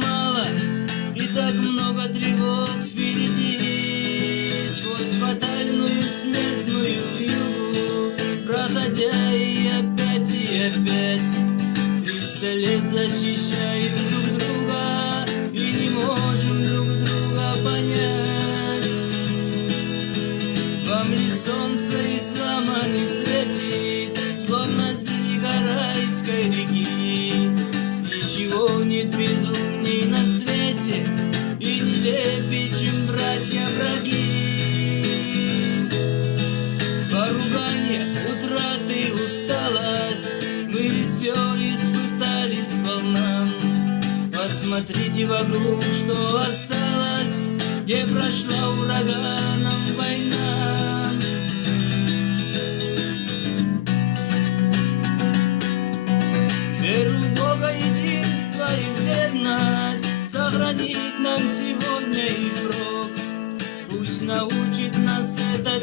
мало, и так много тревог впереди. Сквозь фатальную смертную югу, проходя и опять, 300 лет защищаем друг друга и не можем друг друга понять. Вам ли солнце ислама не светит, словно с берега райской реки? Ничего нет безумней на свете и нелепей, чем братья-враги. Поругание, утраты, усталость, мы ведь все испытали сполна. Посмотрите вокруг, что осталось, где прошла ураганом война. Веру в Бога, единство и верность сохранит нам сегодня и впрок. Пусть научит нас этот